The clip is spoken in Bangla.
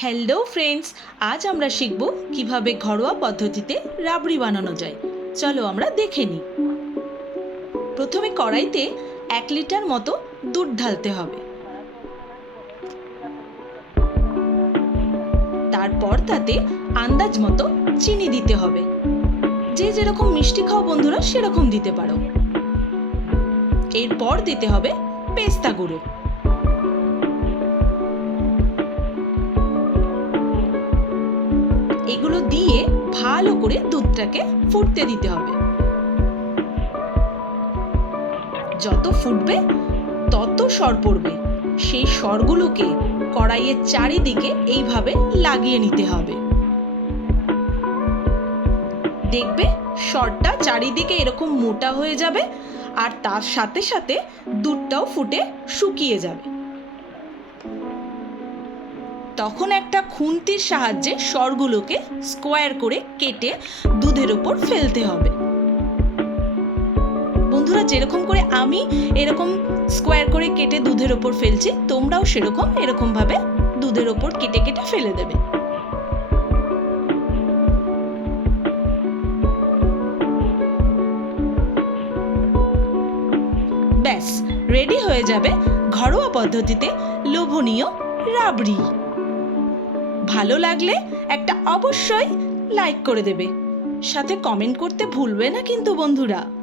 হ্যালো ফ্রেন্ডস আজ আমরা শিখব কীভাবে ঘরোয়া পদ্ধতিতে রাবড়ি বানানো যায়। চলো আমরা দেখে নিই। প্রথমে কড়াইতে এক লিটার মতো দুধ ঢালতে হবে। তারপর তাতে আন্দাজ মতো চিনি দিতে হবে। যে যেরকম মিষ্টি খাও বন্ধুরা, সেরকম দিতে পারো। এরপর দিতে হবে পেস্তা গুঁড়ো। এগুলো দিয়ে ভালো করে দুধটাকে ফুটতে দিতে হবে। যত ফুটবে, তত সর পড়বে। সেই সরগুলোকে কড়াইয়ের চারিদিকে এইভাবে লাগিয়ে নিতে হবে। দেখবে, সরটা চারিদিকে এরকম মোটা হয়ে যাবে আর তার সাথে সাথে দুধটাও ফুটে শুকিয়ে যাবে। তখন একটা খুন্তির সাহায্যে সরগুলোকে স্কোয়ার করে কেটে দুধের ওপর ফেলতে হবে। বন্ধুরা, যেরকম করে আমি এরকম স্কোয়ার করে কেটে দুধের ওপর ফেলছি, তোমরাও সেরকম এরকম ভাবে দুধের ওপর কেটে কেটে ফেলে দেবে। ব্যাস, রেডি হয়ে যাবে ঘরোয়া পদ্ধতিতে লোভনীয় রাবড়ি। ভালো লাগলে একটা অবশ্যই লাইক করে দেবে। সাথে কমেন্ট করতে ভুলবে না কিন্তু বন্ধুরা।